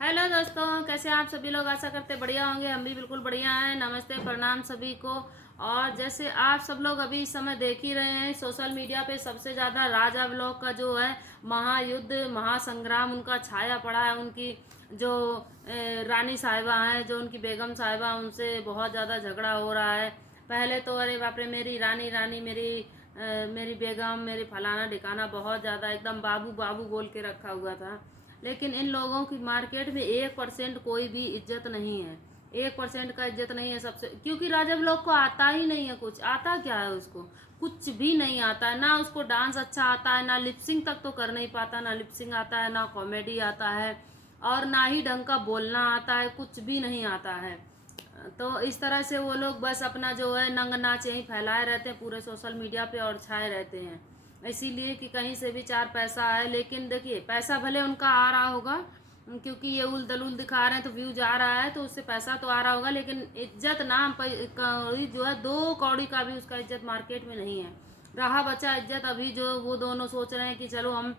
Hello दोस्तों, कैसे आप सभी लोग? आशा करते बढ़िया होंगे। हम भी बिल्कुल बढ़िया हैं। नमस्ते, प्रणाम सभी को। और जैसे आप सब लोग अभी इस समय देख ही रहे हैं, सोशल मीडिया पे सबसे ज़्यादा राजा व्लॉग का जो है महायुद्ध महासंग्राम उनका छाया पड़ा है। उनकी जो रानी साहिबा हैं, जो उनकी बेगम साहिबा, उनसे बहुत ज़्यादा झगड़ा हो रहा है। पहले तो अरे बाप रे, मेरी रानी रानी, मेरी बेगम, मेरी फलाना ढिकाना, बहुत ज़्यादा एकदम बाबू बाबू बोल के रखा हुआ था। लेकिन इन लोगों की मार्केट में 1% कोई भी इज्जत नहीं है। 1% का इज्जत नहीं है सबसे, क्योंकि राजब लोग को आता ही नहीं है। कुछ आता क्या है उसको? कुछ भी नहीं आता है। ना उसको डांस अच्छा आता है, ना लिपसिंग तक तो कर नहीं पाता, ना लिपसिंग आता है, ना कॉमेडी आता है, और ना ही ढंग का बोलना आता है। कुछ भी नहीं आता है। तो इस तरह से वो लोग बस अपना जो है नंग नाच यहीं फैलाए रहते हैं पूरे सोशल मीडिया पे और छाए रहते हैं, इसीलिए कि कहीं से भी चार पैसा आए। लेकिन देखिए, पैसा भले उनका आ रहा होगा, क्योंकि ये उल दलूल दिखा रहे हैं तो व्यूज आ रहा है, तो उससे पैसा तो आ रहा होगा, लेकिन इज्जत नाम कौड़ी जो है, 2 कौड़ी का भी उसका इज्जत मार्केट में नहीं है। रहा बचा इज्जत अभी जो वो दोनों सोच रहे हैं कि चलो हम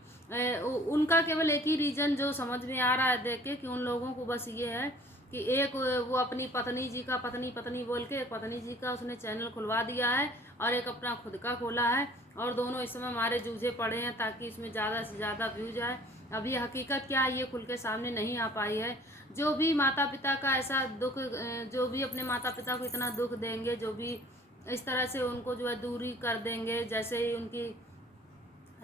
उनका केवल एक ही रीजन जो समझ में आ रहा है देख के, कि उन लोगों को बस ये है कि एक वो अपनी पत्नी जी का, पत्नी पत्नी बोल के एक पत्नी जी का उसने चैनल खुलवा दिया है, और एक अपना खुद का खोला है, और दोनों इस समय मारे जूझे पड़े हैं ताकि इसमें ज़्यादा से ज़्यादा व्यूज आए। अभी हकीकत क्या है ये खुल के सामने नहीं आ पाई है। जो भी माता पिता का ऐसा दुख, जो भी अपने माता पिता को इतना दुख देंगे, जो भी इस तरह से उनको जो है दूरी कर देंगे, जैसे ही उनकी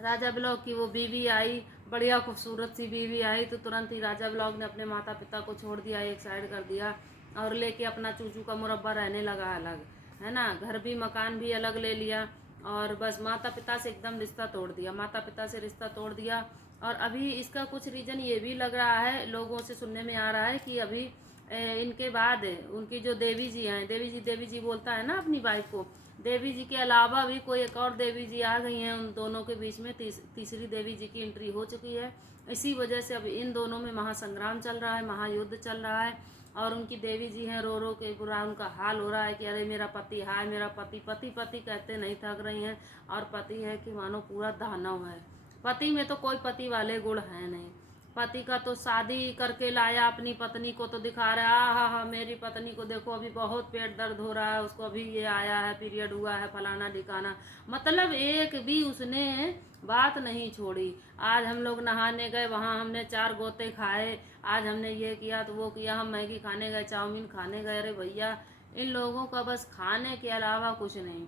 राजा ब्लॉग की वो बीवी आई, बढ़िया खूबसूरत सी बीवी आई, तो तुरंत ही राजा ब्लॉग ने अपने माता पिता को छोड़ दिया, एक साइड कर दिया, और लेके अपना चूचू का मुरब्बा रहने लगा अलग, है ना। घर भी मकान भी अलग ले लिया, और बस माता पिता से एकदम रिश्ता तोड़ दिया, माता पिता से रिश्ता तोड़ दिया। और अभी इसका कुछ रीज़न ये भी लग रहा है, लोगों से सुनने में आ रहा है कि अभी इनके बाद उनकी जो देवी जी हैं, देवी जी बोलता है ना अपनी वाइफ को, देवी जी के अलावा भी कोई एक और देवी जी आ गई हैं उन दोनों के बीच में। तीसरी देवी जी की एंट्री हो चुकी है। इसी वजह से अब इन दोनों में महासंग्राम चल रहा है, महायुद्ध चल रहा है। और उनकी देवी जी हैं, रो रो के बुरा उनका हाल हो रहा है कि अरे मेरा पति, हाय मेरा पति, पति पति कहते नहीं थक रही हैं। और पति है कि मानो पूरा दानव है। पति में तो कोई पति वाले गुण है नहीं। पति का तो शादी करके लाया, अपनी पत्नी को तो दिखा रहा है, हा हा मेरी पत्नी को देखो, अभी बहुत पेट दर्द हो रहा है उसको, अभी ये आया है, पीरियड हुआ है, फलाना ढिकाना। मतलब एक भी उसने बात नहीं छोड़ी। आज हम लोग नहाने गए, वहाँ हमने 4 गोते खाए, आज हमने ये किया तो वो किया, हम मैगी खाने गए, चाउमीन खाने गए। अरे भैया, इन लोगों का बस खाने के अलावा कुछ नहीं।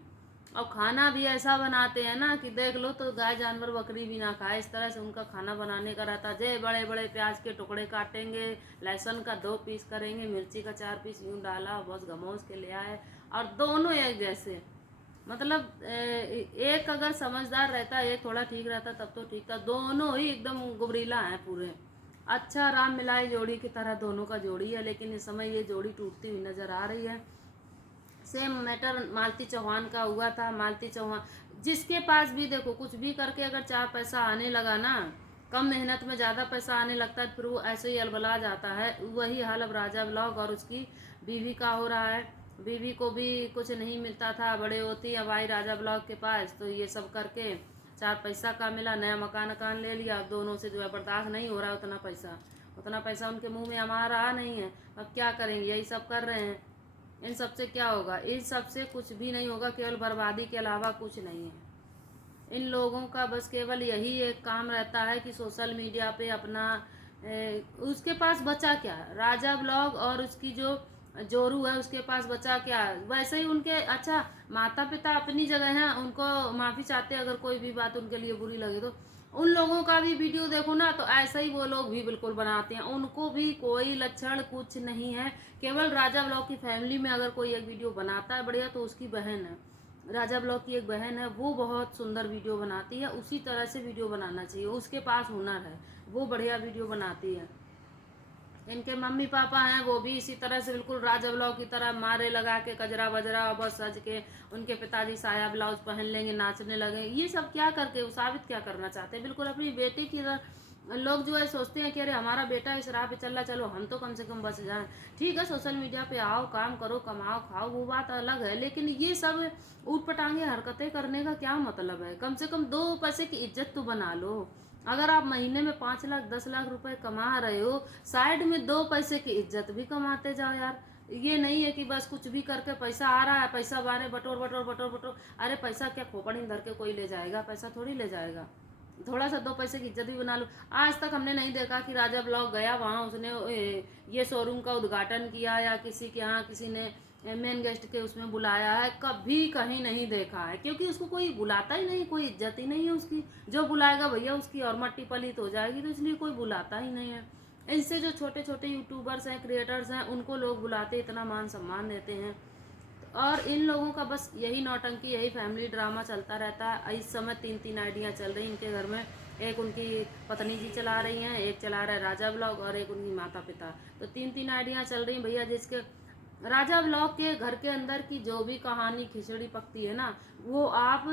और खाना भी ऐसा बनाते हैं ना कि देख लो तो गाय जानवर बकरी भी ना खाए, इस तरह से उनका खाना बनाने का रहता है। जे बड़े बड़े प्याज के टुकड़े काटेंगे, लहसुन का 2 पीस करेंगे, मिर्ची का 4 पीस यूं डाला, बस गमोस के ले आए। और दोनों एक जैसे, मतलब एक अगर समझदार रहता, एक थोड़ा ठीक रहता तब तो ठीक था। दोनों ही एकदम गुबरीला हैं पूरे। अच्छा राम मिलाई जोड़ी की तरह दोनों का जोड़ी है, लेकिन इस समय ये जोड़ी टूटती हुई नजर आ रही है। सेम मैटर मालती चौहान का हुआ था। मालती चौहान जिसके पास भी देखो कुछ भी करके अगर 4 पैसा आने लगा ना, कम मेहनत में ज़्यादा पैसा आने लगता है, फिर वो ऐसे ही अलबला जाता है। वही हाल अब राजा ब्लॉग और उसकी बीवी का हो रहा है। बीवी को भी कुछ नहीं मिलता था, बड़े होती अब आई राजा ब्लॉग के पास, तो ये सब करके 4 पैसा का मिला, नया मकान अकान ले लिया। अब दोनों से जो है बर्दाश्त नहीं हो रहा है उतना पैसा, उतना पैसा उनके मुंह में आ रहा नहीं है। अब क्या करेंगे, यही सब कर रहे हैं। इन सब से क्या होगा? इन सब से कुछ भी नहीं होगा, केवल बर्बादी के अलावा कुछ नहीं है। इन लोगों का बस केवल यही एक काम रहता है कि सोशल मीडिया पे अपना उसके पास बचा क्या, राजा ब्लॉग और उसकी जो जोरू है उसके पास बचा क्या। वैसे ही उनके, अच्छा माता पिता अपनी जगह हैं, उनको माफ़ी चाहते हैं अगर कोई भी बात उनके लिए बुरी लगे तो। उन लोगों का भी वीडियो देखो ना, तो ऐसा ही वो लोग भी बिल्कुल बनाते हैं, उनको भी कोई लक्षण कुछ नहीं है। केवल राजा ब्लॉग की फैमिली में अगर कोई एक वीडियो बनाता है बढ़िया, तो उसकी बहन है, राजा ब्लॉग की एक बहन है, वो बहुत सुंदर वीडियो बनाती है। उसी तरह से वीडियो बनाना चाहिए, उसके पास हुनर है, वो बढ़िया वीडियो बनाती है। इनके मम्मी पापा हैं, वो भी इसी तरह से बिल्कुल राजा ब्लॉग की तरह मारे लगा के कजरा बजरा बस सज के, उनके पिताजी साया ब्लाउज पहन लेंगे, नाचने लगे। ये सब क्या करके वो साबित क्या करना चाहते हैं? बिल्कुल अपनी बेटी की लोग जो है सोचते हैं कि अरे हमारा बेटा इस राह पे चल रहा, चलो हम तो कम से कम बच जाए। ठीक है, सोशल मीडिया पे आओ, काम करो, कमाओ खाओ, वो बात अलग है, लेकिन ये सब ऊट पटांगे हरकतें करने का क्या मतलब है? कम से कम 2 पैसे की इज्जत तो बना लो। अगर आप महीने में 5 लाख 10 लाख रुपए कमा रहे हो, साइड में 2 पैसे की इज्जत भी कमाते जाओ यार। ये नहीं है कि बस कुछ भी करके पैसा आ रहा है, पैसा बारे बटोर बटोर बटोर बटोर। अरे पैसा क्या खोपड़ी में धर के कोई ले जाएगा? पैसा थोड़ी ले जाएगा। थोड़ा सा 2 पैसे की इज्जत भी बना लो। आज तक हमने नहीं देखा कि राजा ब्लॉग गया वहाँ, उसने ये शोरूम का उद्घाटन किया या किसी के यहाँ किसी ने मेन गेस्ट के उसमें बुलाया है। कभी कहीं नहीं देखा है, क्योंकि उसको कोई बुलाता ही नहीं, कोई इज्जत ही नहीं है उसकी। जो बुलाएगा भैया उसकी और मट्टी पलीत हो जाएगी, तो इसलिए कोई बुलाता ही नहीं है। इनसे जो छोटे छोटे यूट्यूबर्स हैं, क्रिएटर्स हैं, उनको लोग बुलाते, इतना मान सम्मान देते हैं। और इन लोगों का बस यही नौटंकी, यही फैमिली ड्रामा चलता रहता है। इस समय 3 आइडियाँ चल रही इनके घर में। एक उनकी पत्नी जी चला रही हैं, एक चला रहा है राजा ब्लॉग, और एक उनकी माता पिता। तो 3 आइडियाँ चल रही भैया। जिसके राजा ब्लॉग के घर के अंदर की जो भी कहानी खिचड़ी पकती है ना, वो आप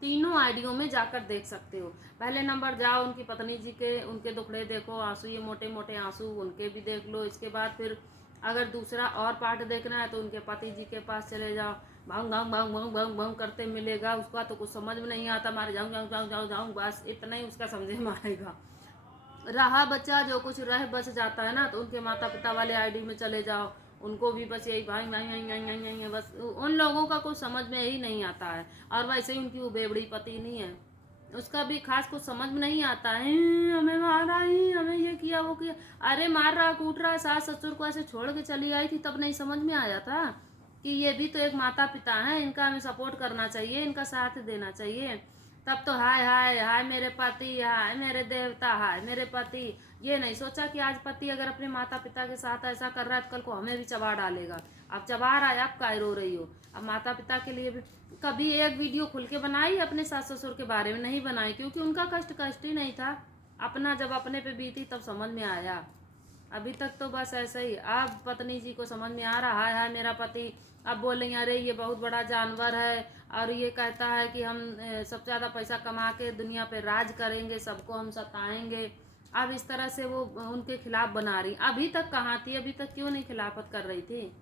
तीनों आइडियों में जाकर देख सकते हो। पहले नंबर जाओ उनकी पत्नी जी के, उनके दुखड़े देखो, आंसू, ये मोटे मोटे आंसू, उनके भी देख लो। इसके बाद फिर अगर दूसरा और पार्ट देखना है तो उनके पति जी के पास चले जाओ। भांग भांग भांग भांग भांग भांग करते मिलेगा। उसका तो कुछ समझ में नहीं आता, मारे जाऊँ जाऊँ जाऊँ जाऊँ जाऊँ, बस इतना ही उसका समझे में आएगा। रहा बच्चा जो कुछ रह बच जाता है ना, तो उनके माता पिता वाले आईडी में चले जाओ। उनको भी बस यही भाई भाई भाई भाई भाई भाई, बस उन लोगों का कुछ समझ में ही नहीं आता है। और वैसे ही उनकी वो बेबड़ी पति नहीं है, उसका भी खास कुछ समझ में नहीं आता है। हमें मारा ही, हमें ये किया वो किया। अरे मार रहा कूट रहा, सास ससुर को ऐसे छोड़ के चली आई थी, तब नहीं समझ में आया था कि ये भी तो एक माता पिता है, इनका हमें सपोर्ट करना चाहिए, इनका साथ देना चाहिए। तब तो हाय हाय हाय मेरे पति, हाय मेरे देवता, हाय मेरे पति। ये नहीं सोचा कि आज पति अगर अपने माता पिता के साथ ऐसा कर रहा है, तो कल को हमें भी चबा डालेगा। अब चबा रहा है, आप काय रो रही हो? अब माता पिता के लिए भी कभी एक वीडियो खुल के बनाई अपने सास ससुर के बारे में? नहीं बनाई, क्योंकि उनका कष्ट कष्ट ही नहीं था। अपना जब अपने पे बीती तब समझ में आया। अभी तक तो बस ऐसा ही। अब पत्नी जी को समझ में आ रहा है, हाय हाय मेरा पति। अब बोल रही अरे ये बहुत बड़ा जानवर है, और ये कहता है कि हम सबसे ज़्यादा पैसा कमा के दुनिया पे राज करेंगे, सबको हम सताएंगे। अब इस तरह से वो उनके खिलाफ बना रही। अभी तक कहाँ थी? अभी तक क्यों नहीं खिलाफत कर रही थी?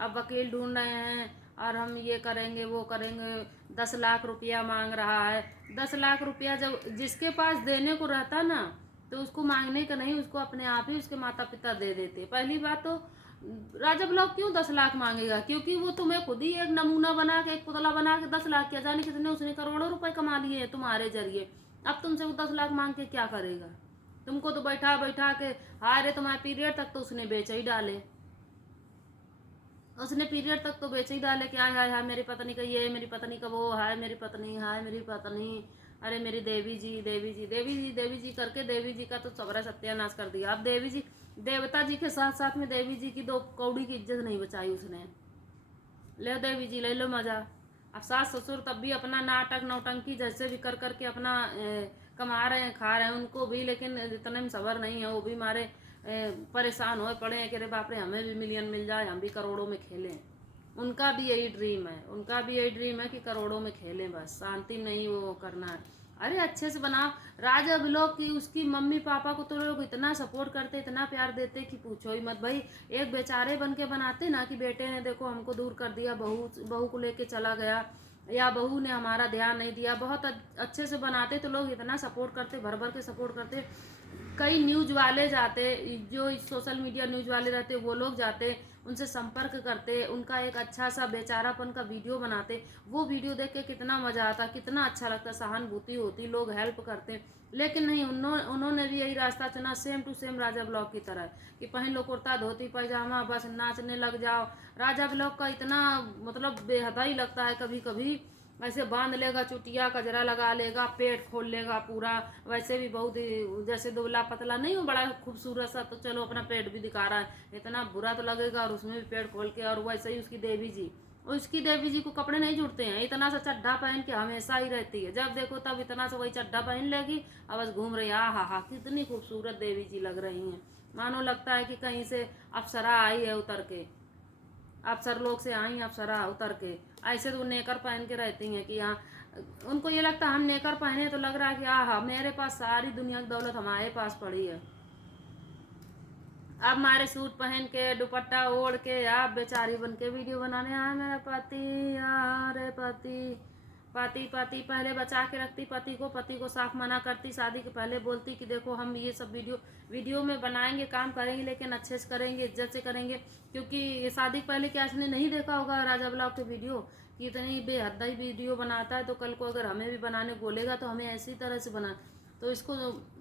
अब वकील ढूंढ रहे हैं, और हम ये करेंगे वो करेंगे। 10 लाख रुपया मांग रहा है। 10 लाख रुपया जब जिसके पास देने को रहता ना, तो उसको मांगने का नहीं, उसको अपने आप ही उसके माता पिता दे देते। पहली बात तो राजा ब्लॉक क्यों 10 लाख मांगेगा? क्योंकि वो तुम्हें खुद ही एक नमूना बना के, एक पुतला बना के 10 लाख, क्या जाने कितने उसने करोड़ों रुपए कमा लिए हैं तुम्हारे जरिए। अब तुमसे वो 10 लाख मांग के क्या करेगा? तुमको तो बैठा बैठा के, हाय रे तुम्हारे पीरियड तक तो उसने बेच ही डाले। उसने पीरियड तक तो बेच ही डाले कि हाय हाय हाय मेरी पत्नी का ये, मेरी पत्नी का वो, हाय मेरी पत्नी, हाय मेरी पत्नी, अरे मेरी देवी जी देवी जी देवी जी देवी जी करके देवी जी का तो सबरा सत्यानाश कर दिया। अब देवी जी, देवता जी के साथ साथ में देवी जी की 2 कौड़ी की इज्जत नहीं बचाई उसने। ले देवी जी ले लो मजा। अब सास ससुर तब भी अपना नाटक नौटंकी जैसे भी कर करके अपना कमा रहे हैं, खा रहे हैं उनको भी, लेकिन इतने में सबर नहीं है। वो भी मारे परेशान हो पड़े हैं कि अरे बाप रे हमें भी मिलियन मिल जाए, हम भी करोड़ों में खेलें। उनका भी यही ड्रीम है, उनका भी यही ड्रीम है कि करोड़ों में खेलें, बस शांति नहीं वो करना है। अरे अच्छे से बनाओ। राजा ब्लॉग की उसकी मम्मी पापा को तो लोग इतना सपोर्ट करते, इतना प्यार देते कि पूछो ही मत भाई। एक बेचारे बन के बनाते ना कि बेटे ने देखो हमको दूर कर दिया, बहू बहू को लेके चला गया, या बहू ने हमारा ध्यान नहीं दिया, बहुत अच्छे से बनाते तो लोग इतना सपोर्ट करते, भर भर के सपोर्ट करते। कई न्यूज वाले जाते, जो सोशल मीडिया न्यूज वाले रहते वो लोग जाते, उनसे संपर्क करते, उनका एक अच्छा सा बेचारापन का वीडियो बनाते। वो वीडियो देख के कितना मज़ा आता, कितना अच्छा लगता, सहानुभूति होती, लोग हेल्प करते। लेकिन नहीं, उन्होंने भी यही रास्ता चुना, सेम टू सेम राजा ब्लॉग की तरह, कि पहन लो कुर्ता धोती पैजामा, बस नाचने लग जाओ। राजा ब्लॉग का इतना मतलब बेहदा ही लगता है कभी कभी। ऐसे बांध लेगा चुटिया, कजरा लगा लेगा, पेट खोल लेगा पूरा। वैसे भी बहुत जैसे दुबला पतला नहीं हो, बड़ा खूबसूरत सा, तो चलो अपना पेट भी दिखा रहा है, इतना बुरा तो लगेगा। और उसमें भी पेट खोल के। और वैसे ही उसकी देवी जी को कपड़े नहीं जुड़ते हैं, इतना सा चड्ढा पहन के हमेशा ही रहती है, जब देखो तब इतना सा वही चड्ढा पहन लेगी, अब बस घूम रही। हा हा, कितनी खूबसूरत देवी जी लग रही हैं, मानो लगता है कि कहीं से अप्सरा आई है उतर के, अफसर लोग से आई अप्सरा उतर के। ऐसे तो नेकर पहन के रहती हैं कि हाँ, उनको ये लगता है हम नेकर पहने तो लग रहा है कि हाँ मेरे पास सारी दुनिया की दौलत हमारे पास पड़ी है। अब हमारे सूट पहन के दुपट्टा ओढ़ के आप बेचारी बन के वीडियो बनाने आए, मेरे पति यार पति, पति पति पहले बचा के रखती पति को साफ मना करती, शादी के पहले बोलती कि देखो हम ये सब वीडियो में बनाएंगे, काम करेंगे, लेकिन अच्छे से करेंगे, इज्जत से करेंगे। क्योंकि ये शादी के पहले क्या इसने नहीं देखा होगा राजा ब्लॉग के वीडियो कि इतनी बेहद वीडियो बनाता है, तो कल को अगर हमें भी बनाने बोलेगा तो हमें ऐसी तरह से बना, तो इसको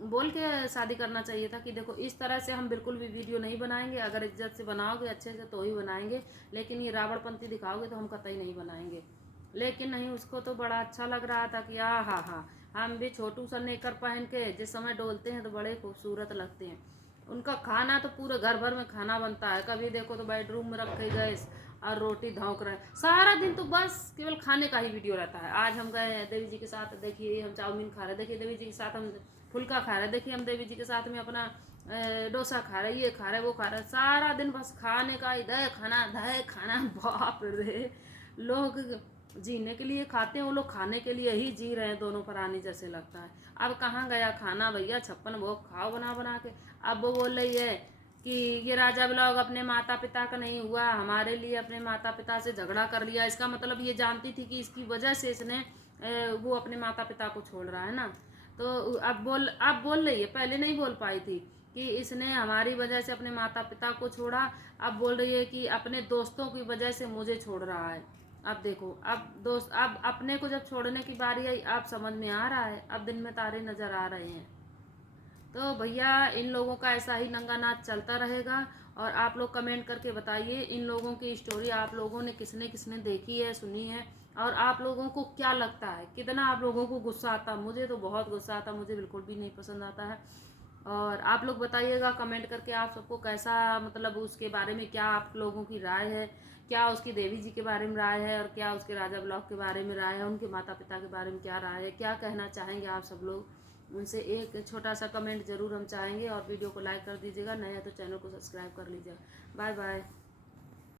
बोल के शादी करना चाहिए था कि देखो इस तरह से हम बिल्कुल भी वीडियो नहीं बनाएंगे, अगर इज्जत से बनाओगे अच्छे से तो ही बनाएंगे, लेकिन ये रावणपंथी दिखाओगे तो हम कतई नहीं बनाएंगे। लेकिन नहीं, उसको तो बड़ा अच्छा लग रहा था कि हाँ हम भी छोटू सा नेकर पहन के जिस समय डोलते हैं तो बड़े खूबसूरत लगते हैं। उनका खाना तो पूरे घर भर में खाना बनता है, कभी देखो तो बेडरूम में रखे गैस और रोटी धौंक रहे, सारा दिन तो बस केवल खाने का ही वीडियो रहता है। आज हम गए देवी जी के साथ, देखिए हम चाउमीन खा रहे, देखिए देवी जी के साथ हम फुल्का खा रहे, देखिए हम देवी जी के साथ में अपना डोसा खा रहे, ये खा रहे, वो खा रहे, सारा दिन बस खाने का ही, दह खाना बाप रे। लोग जीने के लिए खाते हैं, वो लोग खाने के लिए ही जी रहे हैं, दोनों प्राणी जैसे लगता है। अब कहाँ गया खाना भैया, 56 भोग खाओ बना बना के। अब वो बोल रही है कि ये राजा ब्लॉग अपने माता पिता का नहीं हुआ, हमारे लिए अपने माता पिता से झगड़ा कर लिया। इसका मतलब ये जानती थी कि इसकी वजह से इसने वो अपने माता पिता को छोड़ रहा है ना। तो अब बोल रही है, पहले नहीं बोल पाई थी कि इसने हमारी वजह से अपने माता पिता को छोड़ा। अब बोल रही है कि अपने दोस्तों की वजह से मुझे छोड़ रहा है। अब देखो, अब अपने को जब छोड़ने की बारी आई, अब समझ में आ रहा है, अब दिन में तारे नजर आ रहे हैं। तो भैया इन लोगों का ऐसा ही नंगा नाच चलता रहेगा। और आप लोग कमेंट करके बताइए इन लोगों की स्टोरी आप लोगों ने किसने किसने देखी है, सुनी है, और आप लोगों को क्या लगता है, कितना आप लोगों को गुस्सा आता। मुझे तो बहुत गुस्सा आता, मुझे बिल्कुल भी नहीं पसंद आता है। और आप लोग बताइएगा कमेंट करके आप सबको कैसा, मतलब उसके बारे में क्या आप लोगों की राय है, क्या उसकी देवी जी के बारे में राय है, और क्या उसके राजा ब्लॉग के बारे में राय है, उनके माता पिता के बारे में क्या राय है, क्या कहना चाहेंगे आप सब लोग। उनसे एक छोटा सा कमेंट जरूर हम चाहेंगे। और वीडियो को लाइक कर दीजिएगा, नया तो चैनल को सब्सक्राइब कर लीजिएगा। Bye bye.